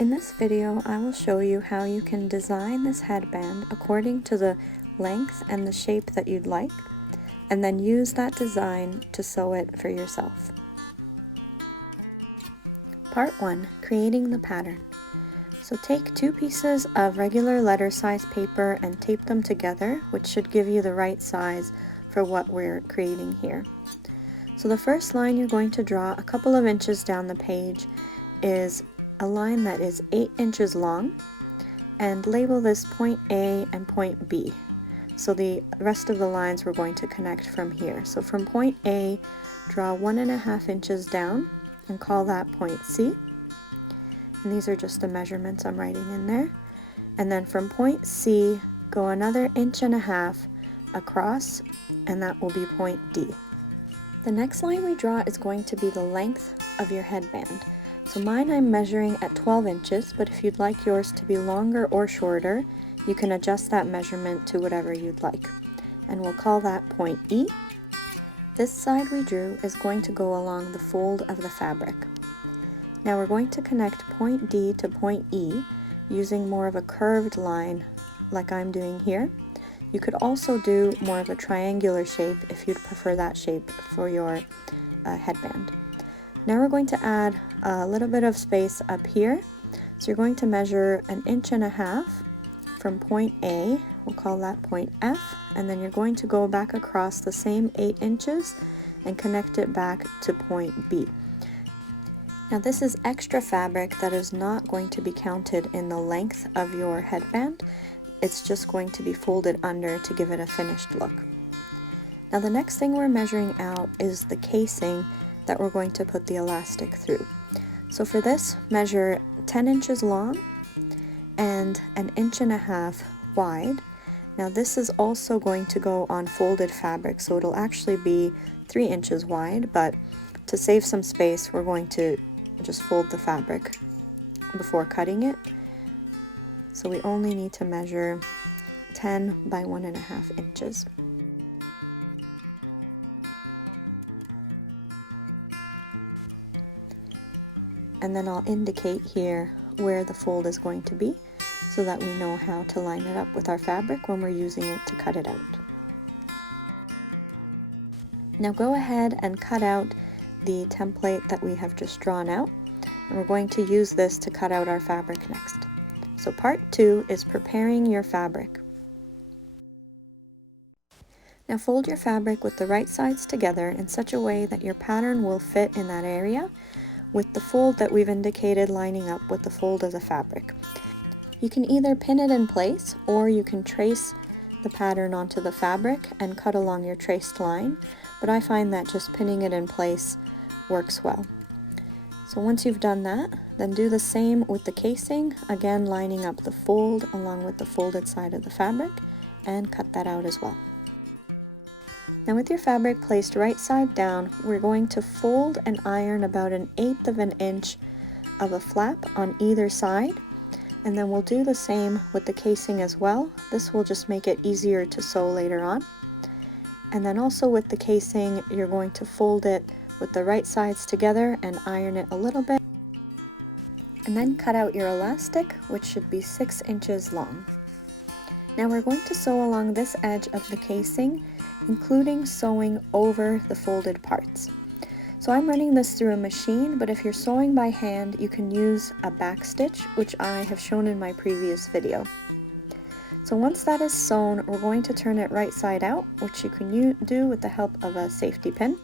In this video, I will show you how you can design this headband according to the length and the shape that you'd like, and then use that design to sew it for yourself. Part 1. Creating the pattern. So take 2 pieces of regular letter size paper and tape them together, which should give you the right size for what we're creating here. So the first line you're going to draw a couple of inches down the page is a line that is 8 inches long, and label this point A and point B. So the rest of the lines we're going to connect from here. So from point A, draw 1.5 inches down and call that point C. And these are just the measurements I'm writing in there. And then from point C, go another 1.5 inches across, and that will be point D. The next line we draw is going to be the length of your headband. So mine I'm measuring at 12 inches, but if you'd like yours to be longer or shorter, you can adjust that measurement to whatever you'd like. And we'll call that point E. This side we drew is going to go along the fold of the fabric. Now we're going to connect point D to point E using more of a curved line like I'm doing here. You could also do more of a triangular shape if you'd prefer that shape for your headband. Now we're going to add a little bit of space up here. So you're going to measure 1.5 inches from point A, we'll call that point F, and then you're going to go back across the same 8 inches and connect it back to point B. Now this is extra fabric that is not going to be counted in the length of your headband. It's just going to be folded under to give it a finished look. Now the next thing we're measuring out is the casing that we're going to put the elastic through. So for this, measure 10 inches long and 1.5 inches wide. Now this is also going to go on folded fabric, so it'll actually be 3 inches wide, but to save some space, we're going to just fold the fabric before cutting it. So we only need to measure 10 by 1.5 inches. And then I'll indicate here where the fold is going to be so that we know how to line it up with our fabric when we're using it to cut it out. Now go ahead and cut out the template that we have just drawn out, and we're going to use this to cut out our fabric next. So part 2 is preparing your fabric. Now fold your fabric with the right sides together in such a way that your pattern will fit in that area, with the fold that we've indicated lining up with the fold of the fabric. You can either pin it in place, or you can trace the pattern onto the fabric and cut along your traced line, but I find that just pinning it in place works well. So once you've done that, then do the same with the casing, again lining up the fold along with the folded side of the fabric, and cut that out as well. Now with your fabric placed right side down, we're going to fold and iron about 1/8 of an inch of a flap on either side, and then we'll do the same with the casing as well. This will just make it easier to sew later on. And then also with the casing, you're going to fold it with the right sides together and iron it a little bit, and then cut out your elastic, which should be 6 inches long. Now we're going to sew along this edge of the casing, including sewing over the folded parts. So I'm running this through a machine, but if you're sewing by hand, you can use a backstitch, which I have shown in my previous video. So once that is sewn, we're going to turn it right side out, which you can do with the help of a safety pin.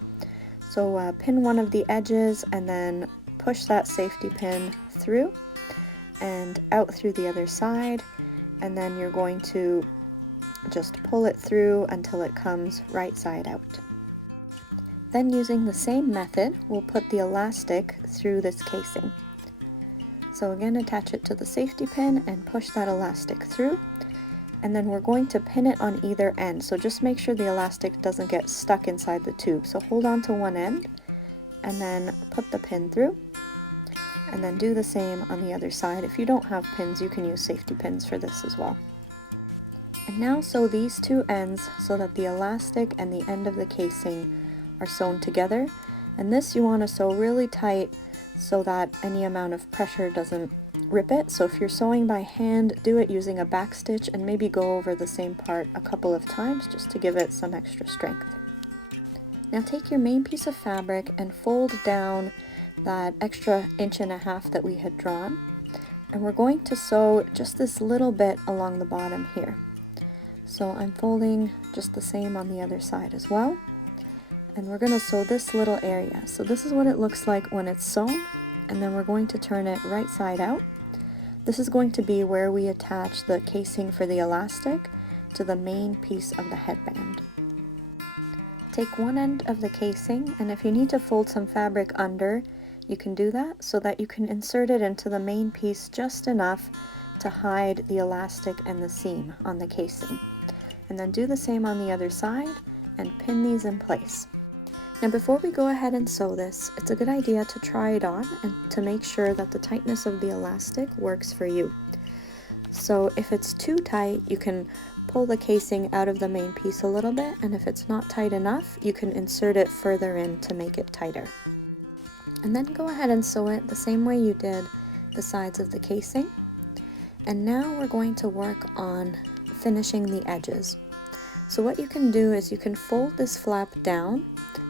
So pin one of the edges and then push that safety pin through and out through the other side, and then you're going to just pull it through until it comes right side out. Then using the same method, we'll put the elastic through this casing. So again, attach it to the safety pin and push that elastic through, and then we're going to pin it on either end. So just make sure the elastic doesn't get stuck inside the tube. So hold on to one end and then put the pin through, and then do the same on the other side. If you don't have pins, you can use safety pins for this as well. And now sew these 2 ends so that the elastic and the end of the casing are sewn together, and this you want to sew really tight so that any amount of pressure doesn't rip it. So if you're sewing by hand, do it using a backstitch and maybe go over the same part a couple of times just to give it some extra strength. Now take your main piece of fabric and fold down that extra 1.5 inches that we had drawn, and we're going to sew just this little bit along the bottom here. So I'm folding just the same on the other side as well, and we're going to sew this little area. So this is what it looks like when it's sewn, and then we're going to turn it right side out. This is going to be where we attach the casing for the elastic to the main piece of the headband. Take one end of the casing, and if you need to fold some fabric under, you can do that so that you can insert it into the main piece just enough to hide the elastic and the seam on the casing. And then do the same on the other side and pin these in place. Now before we go ahead and sew this, it's a good idea to try it on and to make sure that the tightness of the elastic works for you. So if it's too tight, you can pull the casing out of the main piece a little bit, and if it's not tight enough, you can insert it further in to make it tighter. And then go ahead and sew it the same way you did the sides of the casing. And now we're going to work on finishing the edges. So what you can do is you can fold this flap down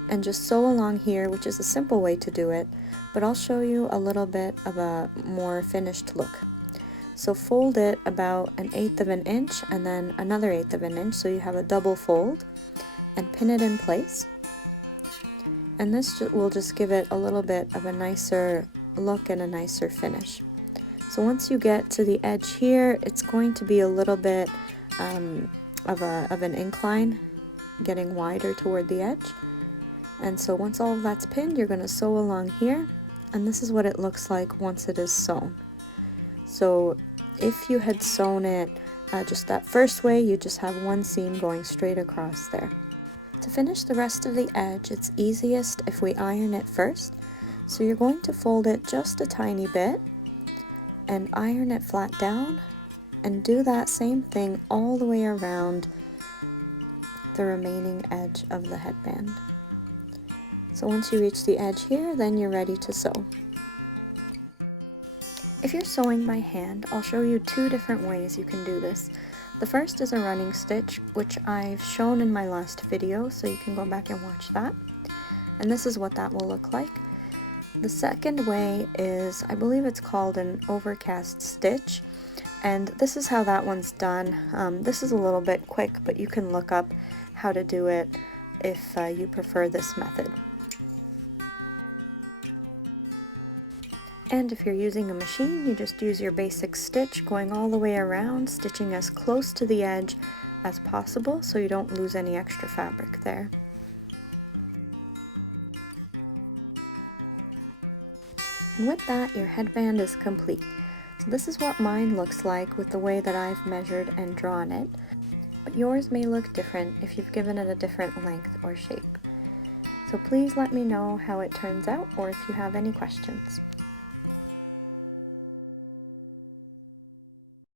and just sew along here, which is a simple way to do it, but I'll show you a little bit of a more finished look. So fold it about 1/8 inch and then another 1/8 inch, so you have a double fold, and pin it in place. And this will just give it a little bit of a nicer look and a nicer finish. So once you get to the edge here, it's going to be a little bit of an incline, getting wider toward the edge. And so once all of that's pinned, you're going to sew along here, and this is what it looks like once it is sewn. So if you had sewn it just that first way, you just have one seam going straight across there. To finish the rest of the edge, it's easiest if we iron it first. So you're going to fold it just a tiny bit and iron it flat down, and do that same thing all the way around the remaining edge of the headband. So once you reach the edge here, then you're ready to sew. If you're sewing by hand, I'll show you 2 different ways you can do this. The first is a running stitch, which I've shown in my last video, so you can go back and watch that. And this is what that will look like. The second way is, I believe it's called an overcast stitch, and this is how that one's done. This is a little bit quick, but you can look up how to do it if you prefer this method. And if you're using a machine, you just use your basic stitch going all the way around, stitching as close to the edge as possible so you don't lose any extra fabric there. And with that, your headband is complete. So this is what mine looks like with the way that I've measured and drawn it, but yours may look different if you've given it a different length or shape. So please let me know how it turns out, or if you have any questions.